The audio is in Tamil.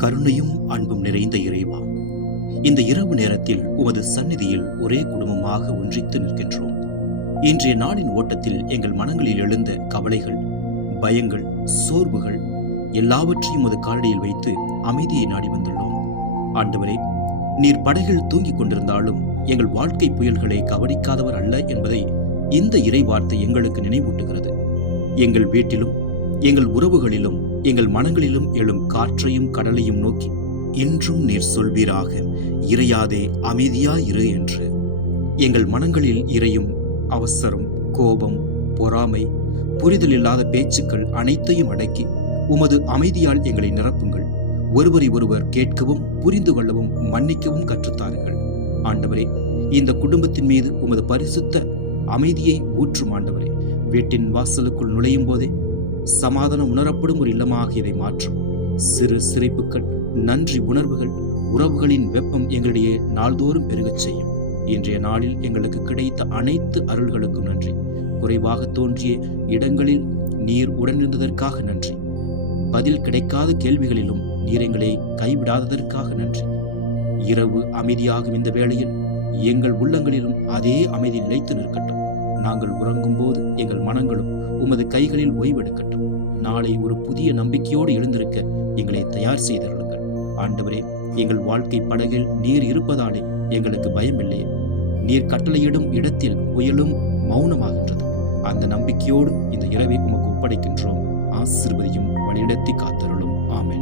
கருணையும் அன்பும் நிறைந்த இறைவா, இந்த இரவு நேரத்தில் உமது சந்நிதியில் ஒரே குடும்பமாக ஒன்றித்து நிற்கின்றோம். இன்றைய நாளின் ஓட்டத்தில் எங்கள் மனங்களில் எழுந்த கவலைகள், பயங்கள், சோர்வுகள் எல்லாவற்றையும் உமது காலடியில் வைத்து அமைதியை நாடி வந்துள்ளோம். ஆண்டவரே, நீர் படகில் தூங்கிக் கொண்டிருந்தாலும் எங்கள் வாழ்க்கை புயல்களை கவனிக்காதவர் அல்ல என்பதை இந்த இறை வார்த்தை எங்களுக்கு நினைவூட்டுகிறது. எங்கள் வீட்டிலும் எங்கள் உறவுகளிலும் எங்கள் மனங்களிலும் எழும் காற்றையும் கடலையும் நோக்கி இன்றும் நீர் சொல்வீராக, இறையாதே அமைதியாயிரு என்று. எங்கள் மனங்களில் இறையும் அவசரம், கோபம், பொறாமை, புரிதல் இல்லாத பேச்சுக்கள் அனைத்தையும் அடக்கி உமது அமைதியால் எங்களை நிரப்புங்கள். ஒருவரை ஒருவர் கேட்கவும் புரிந்து கொள்ளவும் மன்னிக்கவும் கற்றுத்தாருங்கள். ஆண்டவரே, இந்த குடும்பத்தின் மீது உமது பரிசுத்த அமைதியை ஊற்றும் ஆண்டவரே. வீட்டின் வாசலுக்குள் நுழையும் போதே சமாதானம் உணரப்படும் ஒரு இல்லமாக இதை மாற்றும். சிறு சிரிப்புகள், நன்றி உணர்வுகள், உறவுகளின் வெப்பம் எங்களிடையே நாள்தோறும் பெருகச் செய்யும். இன்றைய நாளில் எங்களுக்கு கிடைத்த அனைத்து அருள்களுக்கும் நன்றி. குறைவாக தோன்றிய இடங்களில் நீர் உடனிருந்ததற்காக நன்றி. பதில் கிடைக்காத கேள்விகளிலும் நீர் எங்களை கைவிடாததற்காக நன்றி. இரவு அமைதியாகும் இந்த வேளையில் எங்கள் உள்ளங்களிலும் அதே அமைதி நிலைத்து நிற்கட்டும். நாங்கள் உறங்கும் போது எங்கள் மனங்களும் உமது கைகளில் ஓய்வெடுக்கட்டும். நாளை ஒரு புதிய நம்பிக்கையோடு எழுந்திருக்க எங்களை தயார் செய்திருங்கள். ஆண்டவரே, எங்கள் வாழ்க்கை படகில் நீர் இருப்பதாலே எங்களுக்கு பயம் இல்லையே. நீர் கட்டளையிடும் இடத்தில் புயலும் மௌனமாகின்றது. அந்த நம்பிக்கையோடு இந்த இரவை உமக்கு ஒப்படைக்கின்றோம். ஆசீர்வதியும், வழிநடத்தி காத்தருளும். ஆமென்.